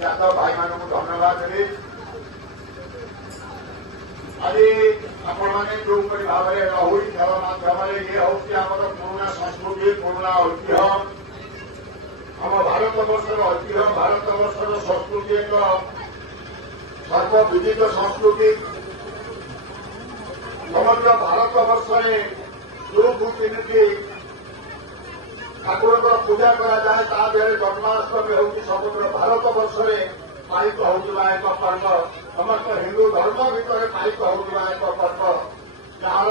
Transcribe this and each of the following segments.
ଯାଦବ ଭାଇମାନଙ୍କୁ ଧନ୍ୟବାଦ ଦେବି। ଆଜି ଆପଣମାନେ ଯୋଉପରି ଭାବରେ ଲହୁରୀ ଖେଳ ମାଧ୍ୟମରେ ଇଏ ହେଉଛି ଆମର ପୁରୁଣା ସଂସ୍କୃତି, ପୁରୁଣା ଐତିହ୍ୟ, ଆମ ଭାରତବର୍ଷର ଐତିହ୍ୟ, ଭାରତବର୍ଷର ସଂସ୍କୃତି ଏକ ସର୍ବବିଦିତ ସଂସ୍କୃତି। ସମଗ୍ର ଭାରତବର୍ଷରେ ଯୋଉ ତିନିଟି ଠାକୁରଙ୍କର ପୂଜା କରାଯାଏ ତା ଦେହରେ ଜନ୍ମାଷ୍ଟମୀ ହେଉଛି ସମଗ୍ର ଭାରତବର୍ଷରେ ପାଳିତ ହେଉଥିବା ଏକ ପର୍ବ, ସମସ୍ତ ହିନ୍ଦୁ ଧର୍ମ ଭିତରେ ପାଳିତ ହେଉଥିବା ଏକ ପର୍ବ, ଯାହାର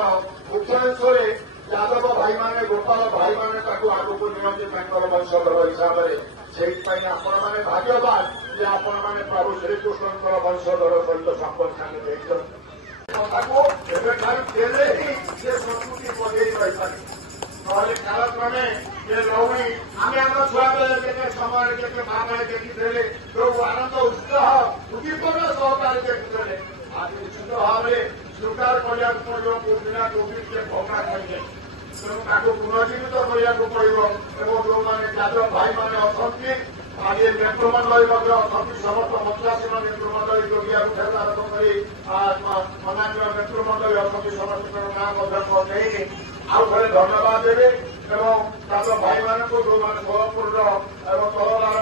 ମୁଖ୍ୟାଂଶରେ ଯାଦବ ଭାଇମାନେ, ଗୋପାଳ ଭାଇମାନେ ତାକୁ ଆଗକୁ ନିଅନ୍ତି ତାଙ୍କର ବଂଶଧର ହିସାବରେ। ସେଇଥିପାଇଁ ଆପଣମାନେ ଭାଗ୍ୟବାନ ଯେ ଆପଣମାନେ ପ୍ରଭୁ ଶ୍ରୀକୃଷ୍ଣଙ୍କର ବଂଶଧର ସହିତ ସମ୍ପର୍କ ଦେଇଛନ୍ତି। କଥାକୁ ଏବେଠାରୁ ଦେଲେ ହିଁ ସେ ସଂସ୍କୃତି ବଜେଇ ରହିପାରେ। ନହେଲେ କାଳକ୍ରମେ ଏ ଲହୁରୀ ଆମେ ଆମ ଛୁଆବେଳେ କେତେ ସମୟରେ କେତେ ଭାବରେ ଦେଖିଥିଲେ, ଯୋଉ ଆନନ୍ଦ ଉତ୍ସାହ ଉଦ୍ଦୀପନା ସହକାରେ ଦେଖିଥିଲେ, ଆଜି ନିଶ୍ଚିତ ଭାବରେ ସ୍ୱୀକାର କରିବାକୁ ପଡ଼ିବ କୋଉଠି ନା କୋଉଠି ଟିକେ ଭଙ୍ଗା ଖାଇଯାଏ। ତେଣୁ ତାକୁ ପୁନର୍ଜୀବିତ କରିବାକୁ ପଡ଼ିବ। ଏବଂ ଯୋଉମାନେ ଯାଦବ ଭାଇମାନେ ଅଛନ୍ତି, ଆଜି ନେତୃମଣ୍ଡଳୀ ମଧ୍ୟ ଅଛନ୍ତି, ସମସ୍ତ ମନ୍ତ୍ରାସୀନ ନେତୃମଣ୍ଡଳୀ ଯୋଗିବାକୁ ଠାରୁ ଆରମ୍ଭ କରି ଅନାନ୍ୟ ନେତୃମଣ୍ଡଳୀ ଅଛନ୍ତି, ସମସ୍ତଙ୍କର ନାଁ ମଧ୍ୟ ନେଇ ଆଉ ଥରେ ଧନ୍ୟବାଦ ଦେବେ। ଏବଂ ଯାଦବ ଭାଇମାନଙ୍କୁ ଯୋଉମାନେ ସୋଲପୁରର ଏବଂ ତଳବାର